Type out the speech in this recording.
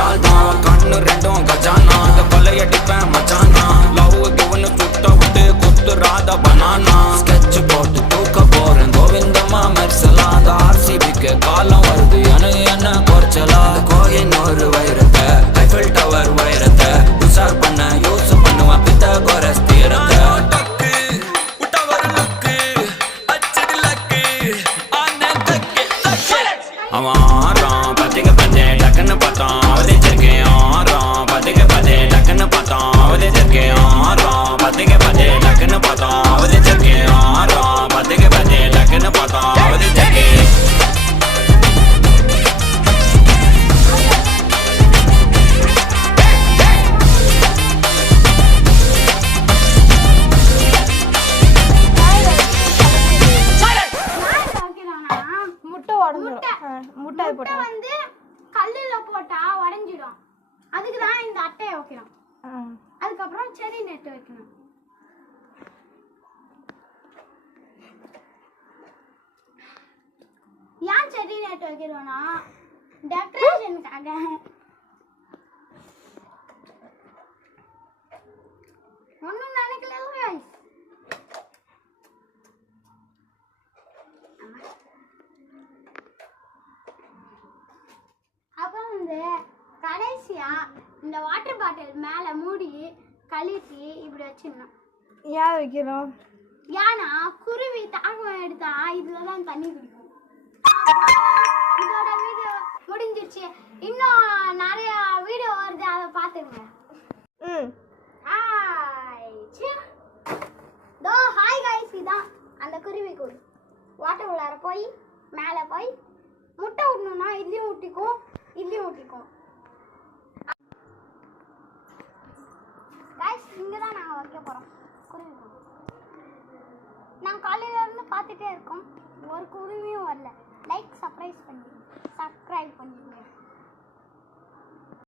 மஜால் தான் கண்ணு ரெண்டும் கஜானா அந்த கொலையடிப்பேன் மச்சானா லவ்வுக்கு ஒன்று சுட்ட விட்டு குத்துறாத பனானா ஸ்கெட்ச் போட்டு தூக்க போறேன் கோவிந்தம்மா மெர்சலா அந்த ஆர்சிபிக்கு காலம் வருது எனக்கு என்ன குறைச்சலா கோயின் ஒரு வைரத்தை ஐஃபில் டவர் வைரத்தை உசார் பண்ண யூஸ் பண்ணுவேன் பித்தகோரஸ் தீரத்தை அவன் ஆறான் பத்திக்க பத்தே டக்குன்னு பார்த்தான் அவதிச்சிருக்கேன் ஆறான் பத்திக்க பத்தே டக்குன்னு பார்த்தான் அவதிச்சிருக்கேன் ஆறான் பத்திக்க பத்தே டக்குன்னு பார்த்தான் அவதிச்சிருக்கேன் ஆறான் பத்திக்க பத்தே டக்குன்னு பார்த்தான் அவதிச்சிருக்கேன் முட்டை வந்து கல்லுல போட்டா உடைஞ்சிடும். அதுக்குதான் இந்த அட்டையை வைக்கணும். அதுக்கப்புறம் செடி நெட்டு வைக்கணும். ஏன் செடி நெட்டு வைக்கிறோம்னா டெக்கரேஷனுக்காக. ஒன்னும் நினைக்கல guys. அப்புறம் வந்து கடைசியா இந்த வாட்டர் பாட்டில் மேல மூடி கழுவி இப்படி வச்சிடணும். ஏன் வைக்கிறோம்? ஏன்னா குருவி தாகம் எடுத்தா இதுலதான் தண்ணி குடிக்கும். இதோட வீடியோ முடிஞ்சிருச்சு. இன்னும் நிறைய வீடியோ வருது, அதை பார்த்துங்க. ஹாய் கைஸ், இதான் அந்த குருவி கூடு. வாட்டர் உள்ளார போய் மேலே போய் முட்டை விடணும்னா இதுலேயும் ஊட்டிக்கும் இதுலேயும் ஊட்டிக்கும். கைஸ், இங்கே தான் நாங்கள் வைக்க போகிறோம் குருவி கூடு. நாங்கள் காலையிலேருந்து பார்த்துட்டே இருக்கோம், ஒரு குருவியும் வரல. லைக்